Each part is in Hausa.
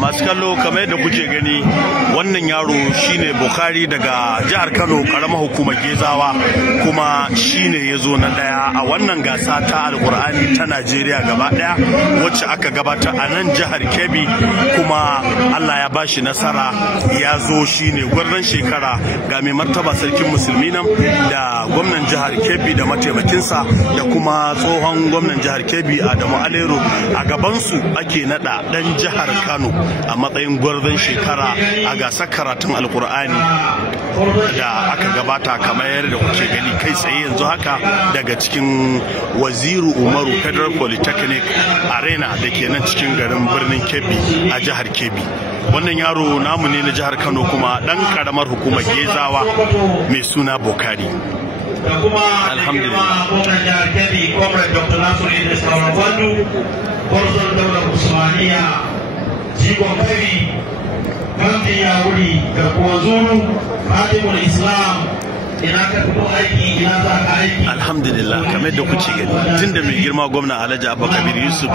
masu kallo kamar yadda kuke gani wannan yaro shine Bukhari daga jihar Kano karamar hukumar Gezawa kuma shine ya zo na daya a wannan gasa ta Alkur'ani ta Najeriya gaba daya wacce aka gabatar a nan jihar Kebbi kuma Allah ya bashi nasara ya zo shine gwarzon shekara ga mai martaba sarkin musulmi nan da gwamnan jihar Kebbi da mataimakinsa da kuma tsohon gwamnan jihar Kebbi Adamu Alero a gabansu ake nada dan jihar Kano a matsayin gwarzon shekara a gasar karatun Alkur'ani da aka gabata kamar yadda kuke gani kai tsaye yanzu haka daga cikin Waziru Umaru Federal Polytechnic Arena da ke nan cikin garin birnin Kebbi a jihar Kebbi. Wannan yaro namu ne na jihar Kano kuma dan karamar hukumar Gezawa mai suna Bukhari. Alhamdulillah. Gwamnan jihar Kebbi, Comrade Dr. Nasiru Idris Karawandu, gwarzon daular Usmaniya, jigon Kebbi, Kamfin Yawuri da kuwa Zuru, Fatimul Islam, ina ka fito aiki, ina za ka aiki. Alhamdulillah, kamar da kuke gani tunda mai girma gwamna Alhaji Abba Kabir Yusuf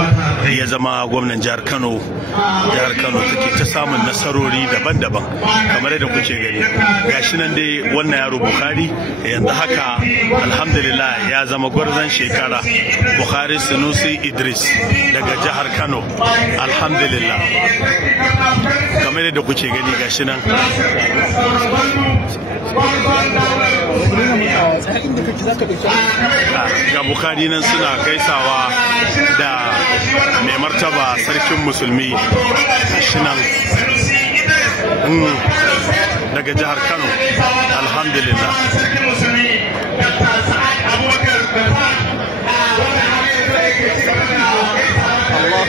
ya zama gwamnan jihar Kano take ta samun nasarori daban-daban kamar da kuke gani gashi nan dai wannan yaro Bukhari yanzu haka alhamdulillah ya zama gwarzon shekara Bukhari Sunusi Idris daga jihar Kano alhamdulillah kamar da kuke gani gashi nan ga Bukhari nan suna gaisawa da mai martaba sarkin musulmi shi nan daga jihar Kano alhamdulillah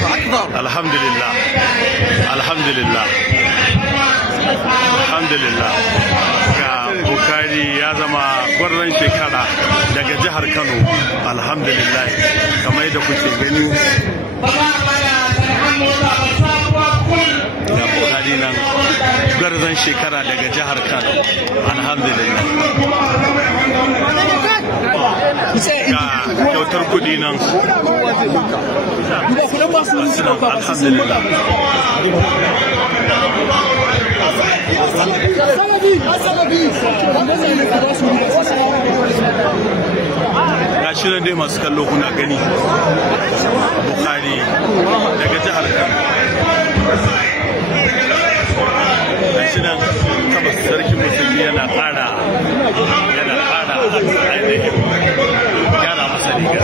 alhamdulillah alhamdulillah alhamdulillah ga Bukhari ya zama gwarzon shekara daga jihar Kano alhamdulillah kamar da kuke gani ga Bukhari nan gwarzon shekara daga jihar Kano alhamdulillah ga kyautar kudi nan alhamdulillah ga shi nan dai masu kallo kuna gani Bukhari daga jihar Kano ga shi nan tabbas sarkin musulmi yana ƙara ainihin yana masa riga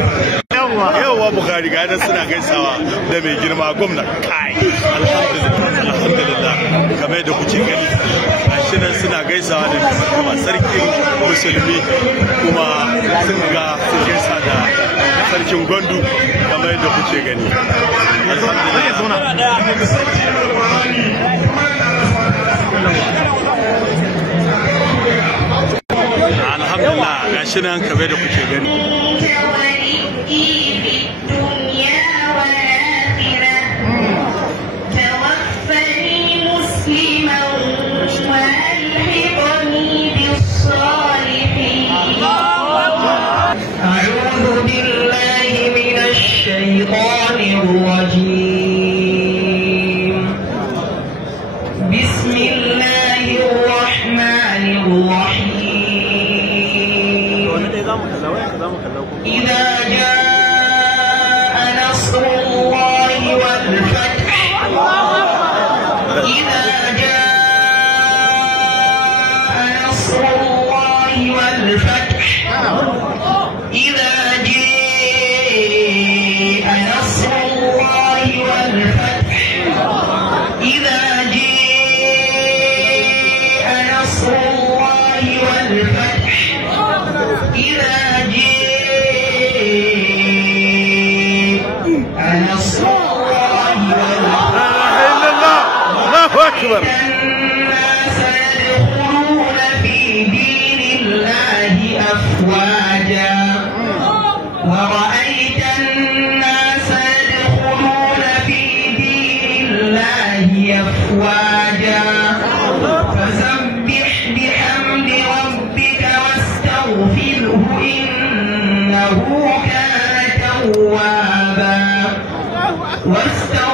yawa Bukhari ga nan suna gaisawa da mai girma gwamna kai alhamdulillah kamar yadda kuke gani gashi nan suna gaisawa da mai martaba sarkin musulmi kuma sun ga su gaisa da sarkin Gwandu kamar yadda kuke gani alhamdulillah gashi nan kamar yadda kuke gani الشيطان الرجيم بسم الله الرحمن الرحيم إذا جاء نصر الله والفتح إذا جاء نصر الله والفتح إذا نصر الله والفتح إذا جاء نصر الله والفتح إذا جاء واستوى